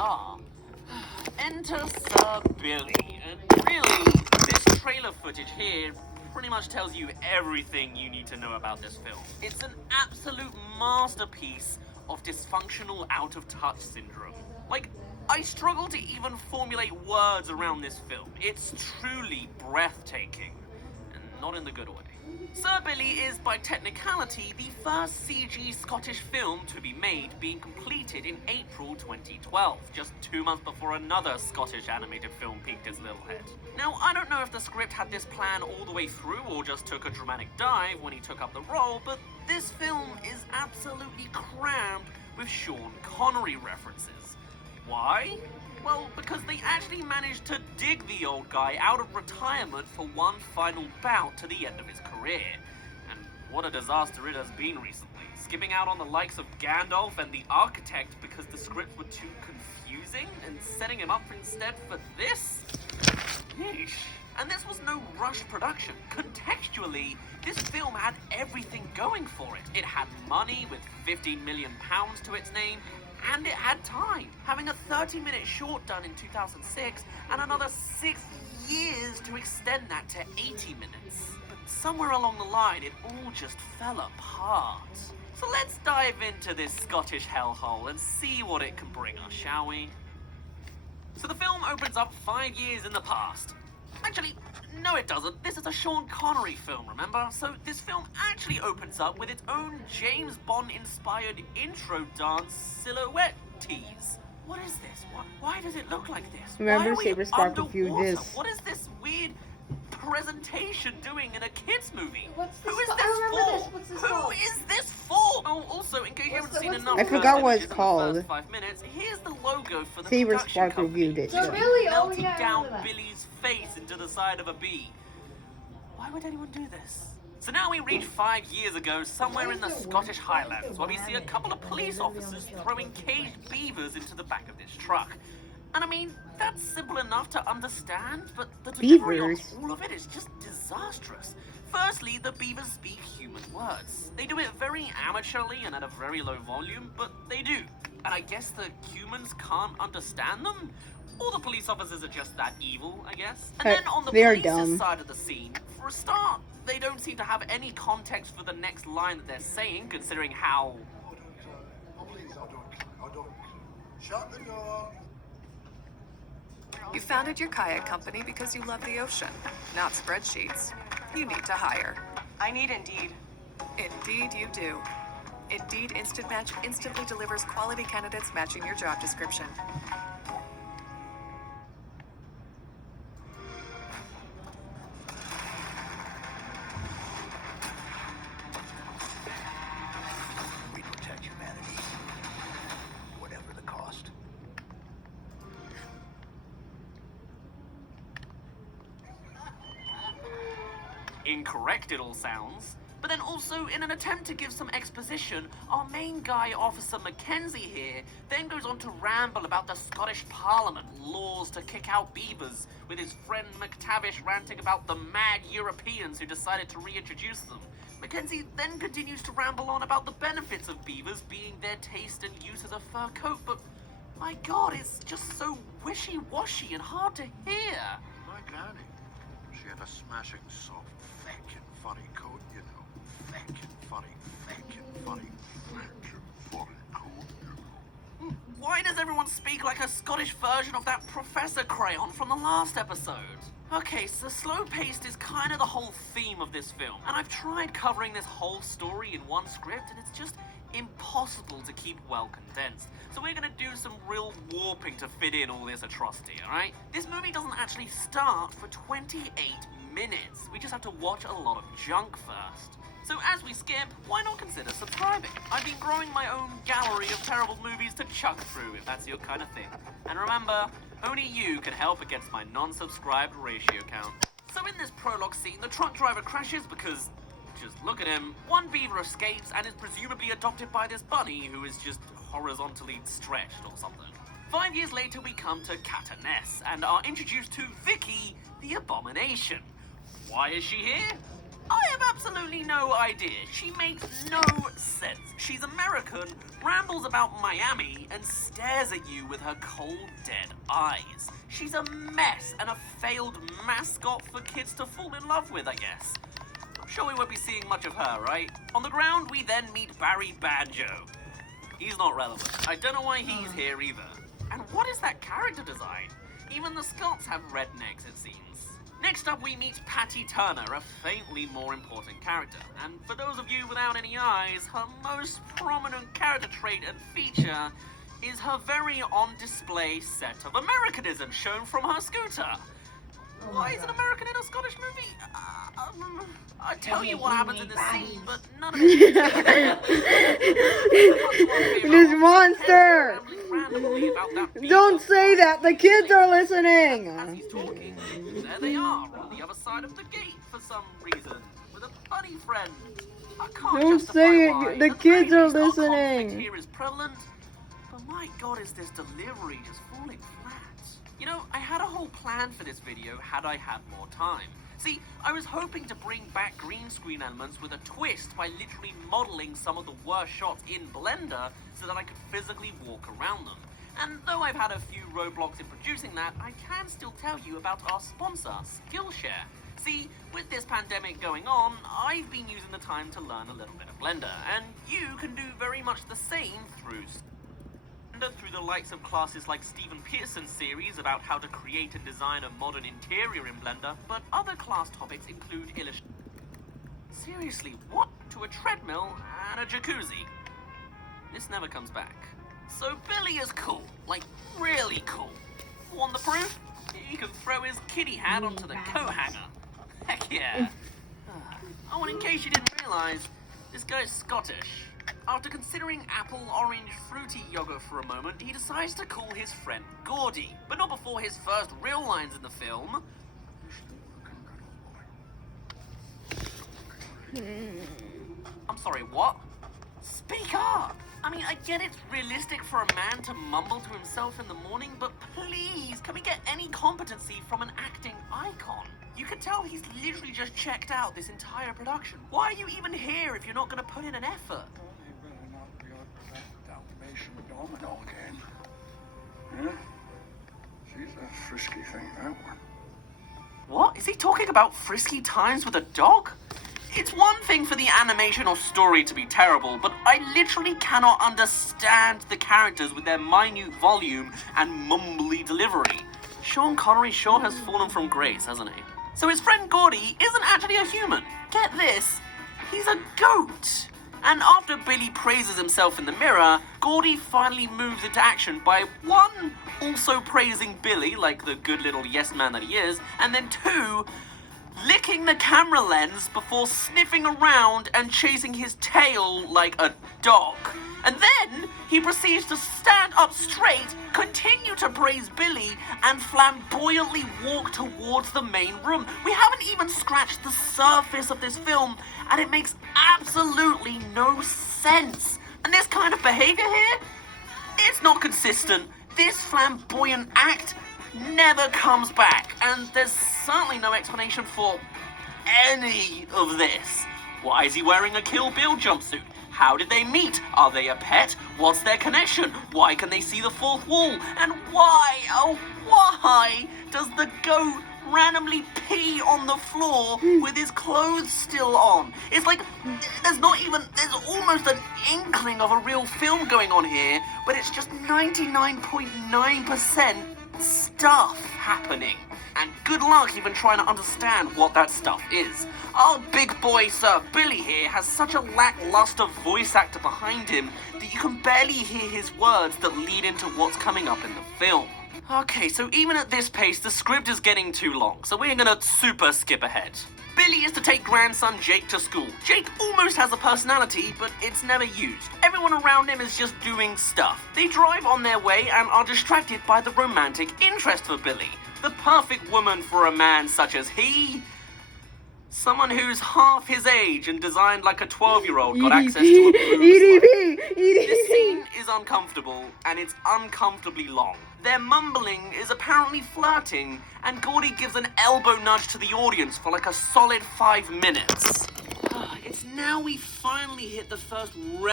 are. Enter Sir Billy. And really, this trailer footage here pretty much tells you everything you need to know about this film. It's an absolute masterpiece of dysfunctional out-of-touch syndrome. Like, I struggle to even formulate words around this film. It's truly breathtaking, and not in the good way. Sir Billy is, by technicality, the first CG Scottish film to be made, being completed in April 2012, just 2 months before another Scottish animated film peeked its little head. Now, I don't know if the script had this plan all the way through or just took a dramatic dive when he took up the role, but this film is absolutely crammed with Sean Connery references. Why? Well, because they actually managed to dig the old guy out of retirement for one final bout to the end of his career. And what a disaster it has been recently. Skipping out on the likes of Gandalf and the Architect because the scripts were too confusing and setting him up instead for this? Yeesh. And this was no rushed production. Contextually, this film had everything going for it. It had money with £15 million to its name, and it had time, having a 30-minute short done in 2006 and another 6 years to extend that to 80 minutes. But somewhere along the line, it all just fell apart. So let's dive into this Scottish hellhole and see what it can bring us, shall we? So the film opens up 5 years in the past. Actually, no it doesn't. This is a Sean Connery film, remember? So this film actually opens up with its own James Bond-inspired intro dance silhouette tease. What is this? Why does it look like this? Remember, Why are Saber we Spark reviewed underwater? this. What is this weird presentation doing in a kids movie? What's this Who is for? this I remember for? this. What's this Who for? is this for? Oh, also, in case you haven't seen enough I forgot what it's images in the called. first 5 minutes, here's the logo for the Saber production Spark company. reviewed it. So so- really, oh Melting yeah, I down remember that. Billy's face into the side of a bee. Why would anyone do this? So now we reach 5 years ago, somewhere in the Scottish Highlands, where we see a couple of police officers throwing caged beavers into the back of this truck. And I mean, that's simple enough to understand, but the delivery on Beavers? all of it is just disastrous. Firstly, the beavers speak human words. They do it very amateurly and at a very low volume, but they do. And I guess the humans can't understand them? Or the police officers are just that evil, I guess. And then on the They are police's dumb. side of the scene, for a start, they don't seem to have any context for the next line that they're saying, considering how... Oh, please, I don't. Shut the door. You founded your kayak company because you love the ocean, not spreadsheets. You need to hire. I need Indeed. Indeed you do. Indeed Instant Match instantly delivers quality candidates matching your job description. We protect humanity, whatever the cost. Incorrect it all sounds. But then also, in an attempt to give some exposition, our main guy, Officer Mackenzie here, then goes on to ramble about the Scottish Parliament laws to kick out beavers, with his friend McTavish ranting about the mad Europeans who decided to reintroduce them. Mackenzie then continues to ramble on about the benefits of beavers being their taste and use as a fur coat, but my god, it's just so wishy-washy and hard to hear. My granny, she had a smashing, soft, thick and funny coat, you know. Thick and funny, thick and funny, thick and funny coat, you know. Why does everyone speak like a Scottish version of that Professor Crayon from the last episode? Okay, so slow-paced is kind of the whole theme of this film, and I've tried covering this whole story in one script, and it's just impossible to keep well condensed. So we're gonna do some real warping to fit in all this atrocity, alright? This movie doesn't actually start for 28 minutes. We just have to watch a lot of junk first. So as we skip, why not consider subscribing? I've been growing my own gallery of terrible movies to chuck through if that's your kind of thing. And remember, only you can help against my non-subscribed ratio count. So in this prologue scene, the truck driver crashes because, just look at him, one beaver escapes and is presumably adopted by this bunny who is just horizontally stretched or something. 5 years later, we come to Cataness and are introduced to Vicky, the Abomination. Why is she here? I have absolutely no idea. She makes no sense. She's American, rambles about Miami, and stares at you with her cold, dead eyes. She's a mess and a failed mascot for kids to fall in love with, I guess. I'm sure we won't be seeing much of her, right? On the ground, we then meet Barry Banjo. He's not relevant. I don't know why he's here either. And what is that character design? Even the Scots have rednecks, it seems. Next up, we meet Patty Turner, a faintly more important character. And for those of you without any eyes, her most prominent character trait and feature is her very on-display set of Americanism shown from her scooter. Why is an American in a Scottish movie? I tell you what happens in the scene, but none of it. This monster! Don't say that, the kids are As listening! he's talking, there they are on the other side of the gate for some reason, with a bunny friend. I can't Don't justify say it, why. the At kids very are least our conflict listening. here is prevalent, but my god, is this delivery just falling flat. You know, I had a whole plan for this video had I had more time. See, I was hoping to bring back green screen elements with a twist by literally modeling some of the worst shots in Blender so that I could physically walk around them. And though I've had a few roadblocks in producing that, I can still tell you about our sponsor, Skillshare. See, with this pandemic going on, I've been using the time to learn a little bit of Blender, and you can do very much the same through the likes of classes like Stephen Pearson's series about how to create and design a modern interior in Blender, but other class topics include illustration. Seriously, what? To a treadmill and a jacuzzi? This never comes back. So Billy is cool, like really cool. Want the proof? He can throw his kitty hat onto the coat hanger. Heck yeah. Oh, and in case you didn't realize, this guy's Scottish. After considering apple, orange, fruity yogurt for a moment, he decides to call his friend Gordy, but not before his first real lines in the film. I'm sorry, what? Speak up! I mean, I get it's realistic for a man to mumble to himself in the morning, but please, can we get any competency from an acting icon? You can tell he's literally just checked out this entire production. Why are you even here if you're not going to put in an effort? You better not be out for that Dalmatian domino again. Yeah? She's a frisky thing, that one. What? Is he talking about frisky times with a dog? It's one thing for the animation or story to be terrible, but I literally cannot understand the characters with their minute volume and mumbly delivery. Sean Connery sure has fallen from grace, hasn't he? So his friend Gordy isn't actually a human. Get this, he's a goat. And after Billy praises himself in the mirror, Gordy finally moves into action by one, also praising Billy like the good little yes man that he is, and then two, licking the camera lens before sniffing around and chasing his tail like a dog. And then he proceeds to stand up straight, continue to praise Billy, and flamboyantly walk towards the main room. We haven't even scratched the surface of this film, and it makes absolutely no sense. And this kind of behavior here, it's not consistent. This flamboyant act never comes back, and there's certainly no explanation for any of this. Why is he wearing a Kill Bill jumpsuit? How did they meet? Are they a pet? What's their connection? Why can they see the fourth wall? And why, oh why, does the goat randomly pee on the floor with his clothes still on? It's like, there's almost an inkling of a real film going on here, but it's just 99.9% stuff happening. And good luck even trying to understand what that stuff is. Our big boy Sir Billy here has such a lackluster voice actor behind him that you can barely hear his words that lead into what's coming up in the film. Okay, so even at this pace, the script is getting too long, so we're gonna super skip ahead. Billy is to take grandson Jake to school. Jake almost has a personality, but it's never used. Everyone around him is just doing stuff. They drive on their way and are distracted by the romantic interest for Billy. The perfect woman for a man such as he. Someone who's half his age and designed like a 12-year-old got access to a EDP! This scene is uncomfortable, and it's uncomfortably long. Their mumbling is apparently flirting, and Gordy gives an elbow nudge to the audience for like a solid 5 minutes. It's now we finally hit the first